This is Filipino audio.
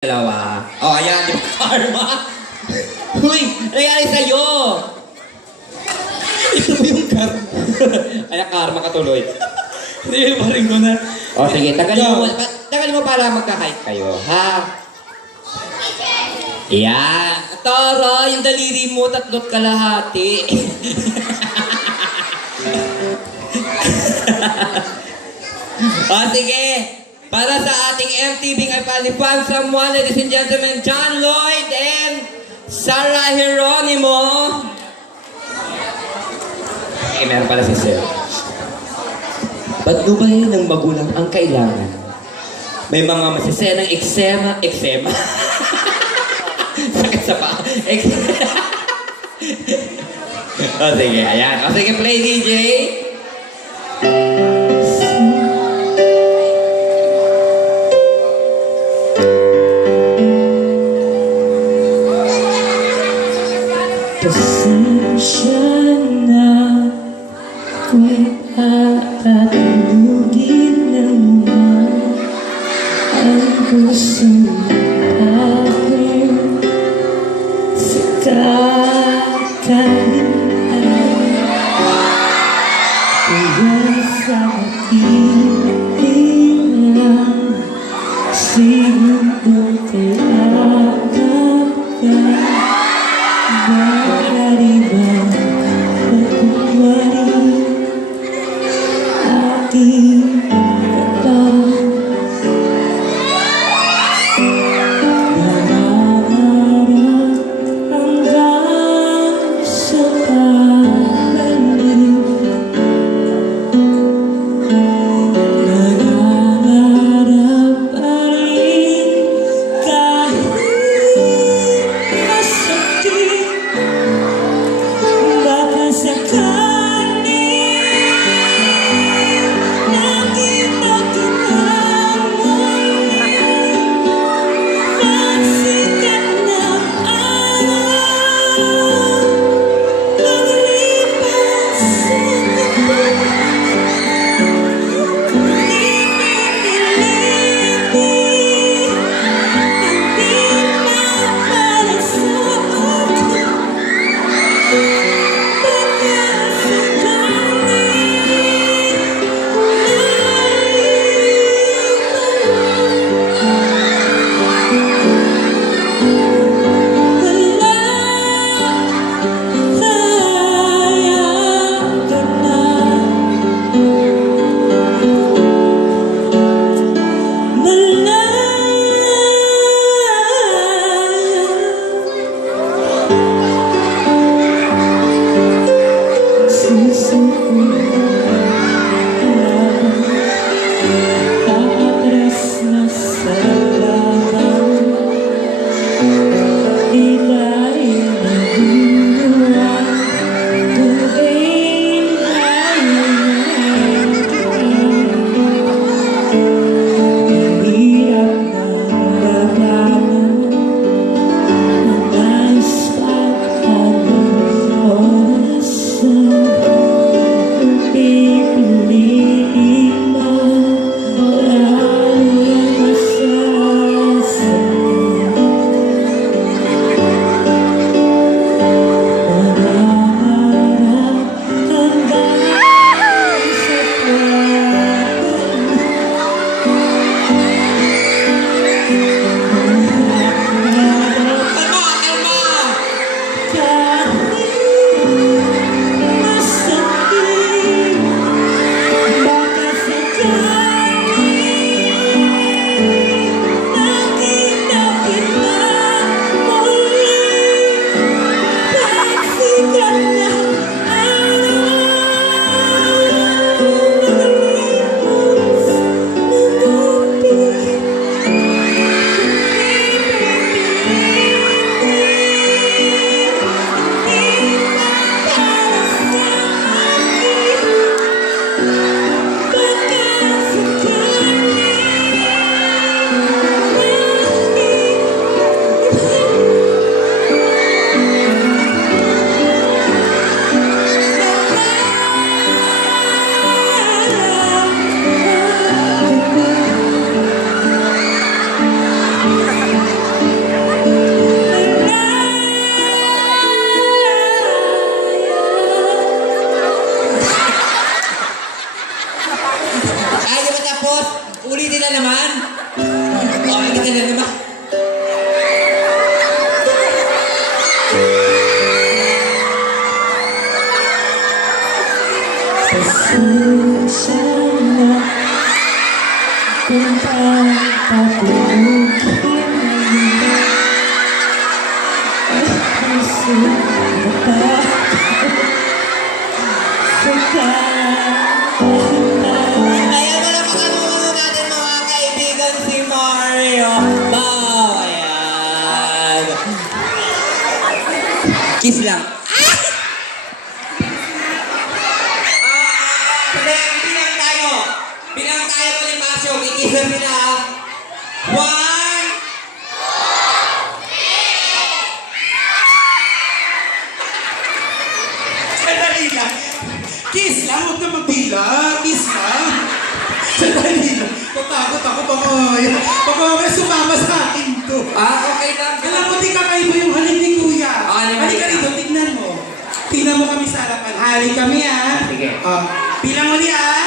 Dalawa. Oh, ayan, di ba? Karma. Huy, nangyari sa'yo. Ito ba yung karma? Ayan, karma katuloy. Hindi, paring ko na. O, sige, tagalin mo para magka-hype kayo, ha? Ayan. Tara, yung daliri mo, 3 kalahati. O, sige. Para sa ating MTV Family Fun, someone, ladies and gentlemen, John Lloyd and Sarah Geronimo. Okay, meron pala si Sir. Patnubayan ng magulang ang kailangan. May mga masisenang eksema. Sakit sa paa. O sige, ayan. O sige, play DJ. Pasensya na kung tatalugin ng ang puso aking sa kakalimutan. Kaya sa aking lang siguro kailangan ka. Maaari bang magkumari aking katawan? Nangarap hanggang sa pananim. Nangarap pa rin kahit sana kung papatulugin ang puso mata sa kanya. Ayan, malapakan muna natin mga kaibigan si Mario Bao. Ayan. Kiss lang. Sige, bilang tayo. Bilang tayo Bonifacio. Kikiss na sila. 1, Sandali lang. Kiss lang, huwag na magbilang. Kiss lang. Sandali lang. Tatakot ako, baka may sumama sa akin to. okay lang. Alam mo, di kakaiba yung halik ni Kuya. Ano yung Halika halik rito, tignan mo. Tignan mo kami sa harapan. Halik kami, ah. Sige. Bilang ulit, ah.